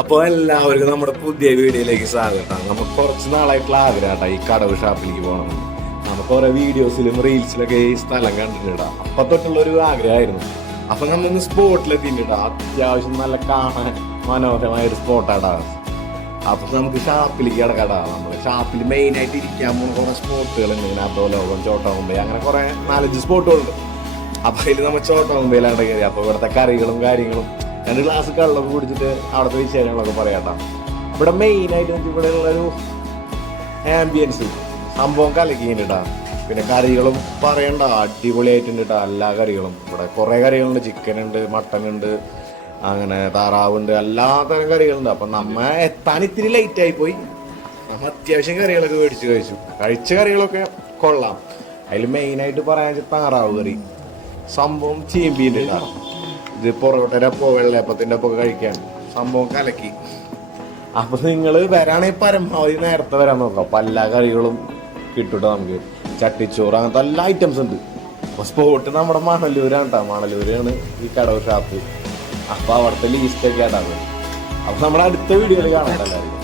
അപ്പോൾ എല്ലാവർക്കും നമ്മുടെ പുതിയ വീഡിയോയിലേക്ക് സ്വാഗതം. നമുക്ക് കുറച്ച് നാളായിട്ടുള്ള ആഗ്രഹട്ടാ ഈ കടവ് ഷാപ്പിലേക്ക് പോകണം. നമുക്ക് ഓരോ വീഡിയോസിലും റീൽസിലൊക്കെ ഈ സ്ഥലം കണ്ടിട്ടുണ്ടാ അപ്പൊ തൊട്ടുള്ള ഒരു ആഗ്രഹമായിരുന്നു. അപ്പൊ നമ്മൊന്ന് സ്പോട്ടിലെത്തിട്ടാ അത്യാവശ്യം നല്ല കാണാൻ മനോഹരമായ ഒരു സ്പോട്ടാടാ. അപ്പൊ നമുക്ക് ഷാപ്പിലേക്ക് കിടക്കാടാ. നമ്മൾ ഷാപ്പിൽ മെയിൻ ആയിട്ട് ഇരിക്കാൻ പോകുന്ന കുറെ സ്പോട്ടുകളുണ്ട്. ഇങ്ങനെ അധോലോകം ചോട്ടാമുമ്പൈ അങ്ങനെ കുറെ നാലഞ്ച് സ്പോട്ടുകളുണ്ട്. അപ്പൊ അതിൽ നമ്മൾ ചോട്ടാമുമ്പയിലാണ് കയറി. അപ്പൊ ഇവിടുത്തെ കറികളും കാര്യങ്ങളും രണ്ട് ഗ്ലാസ് കള്ളൊക്കെ കുടിച്ചിട്ട് അവിടുത്തെ വിശേഷങ്ങളൊക്കെ പറയാട്ടോ. ഇവിടെ മെയിൻ ആയിട്ട് നമുക്ക് ഇവിടെ ഉള്ളൊരു ആംബിയൻസ് സംഭവം കലക്കിയിട്ടാ. പിന്നെ കറികളും പറയണ്ട അടിപൊളിയായിട്ടുണ്ട് കേട്ടോ എല്ലാ കറികളും. ഇവിടെ കുറേ കറികളുണ്ട് ചിക്കൻ ഉണ്ട് മട്ടൻ ഉണ്ട് അങ്ങനെ താറാവുണ്ട് എല്ലാ തരം കറികളുണ്ട്. അപ്പം നമ്മ എത്താൻ ഇത്തിരി ലൈറ്റ് ആയി പോയി. നമ്മ അത്യാവശ്യം കറികളൊക്കെ മേടിച്ച് കഴിച്ചു. കഴിച്ച കറികളൊക്കെ കൊള്ളാം. അതിൽ മെയിനായിട്ട് പറയാൻ വെച്ചാൽ താറാവ് കറി. സംഭവം ചീമ്പിന്റെ ഇത് പൊറോട്ടയുടെ ഒപ്പം വെള്ളയപ്പത്തിന്റെ കഴിക്കാൻ. സംഭവം കലക്കി. അപ്പൊ നിങ്ങൾ വരാണെങ്കിൽ പരമാവധി നേരത്തെ വരാൻ നോക്കാം അപ്പൊ എല്ലാ കറികളും കിട്ടുട്ടോ നമുക്ക്. ചട്ടിച്ചോറ് അങ്ങനത്തെ എല്ലാ ഐറ്റംസ് ഉണ്ട്. അപ്പൊ സ്പോട്ട് നമ്മുടെ മണലൂരാണ് കേട്ടോ മണലൂരാണ് ഈ കടവ് ഷാപ്പ് അപ്പൊ അവിടുത്തെ ലീസ്റ്റ് ഒക്കെ ആയിട്ടാണ് അപ്പൊ നമ്മുടെ അടുത്ത വീഡിയോയിൽ കാണാം എല്ലാവരും